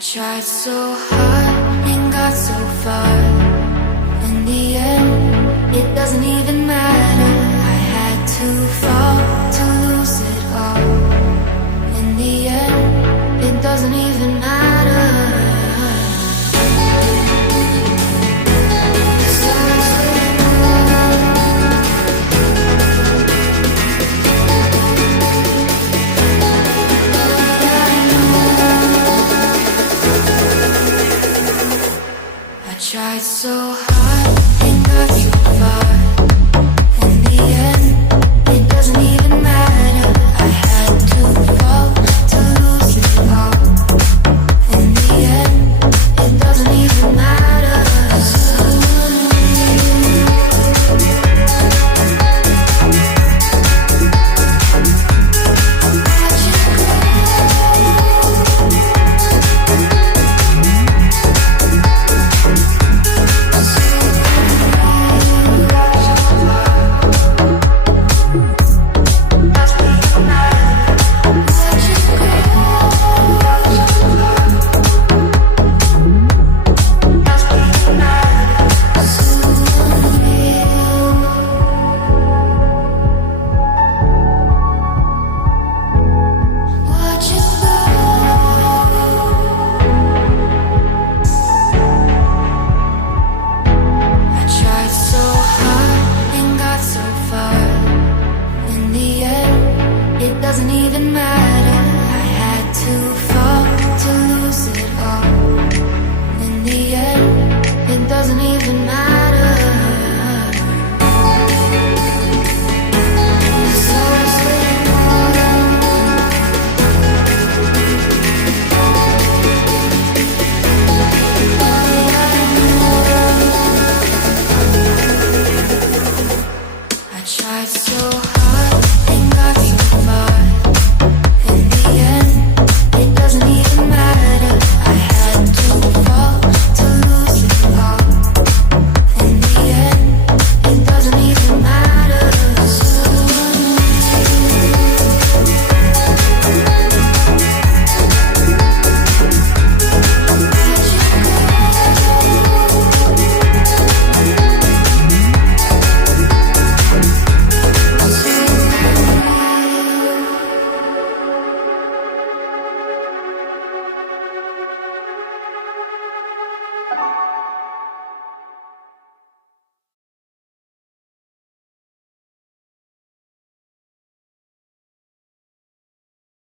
Tried so hard and got so far. In the end, it doesn't even matter. I had to fall to lose it all. In the end, it doesn't even matter. Tried so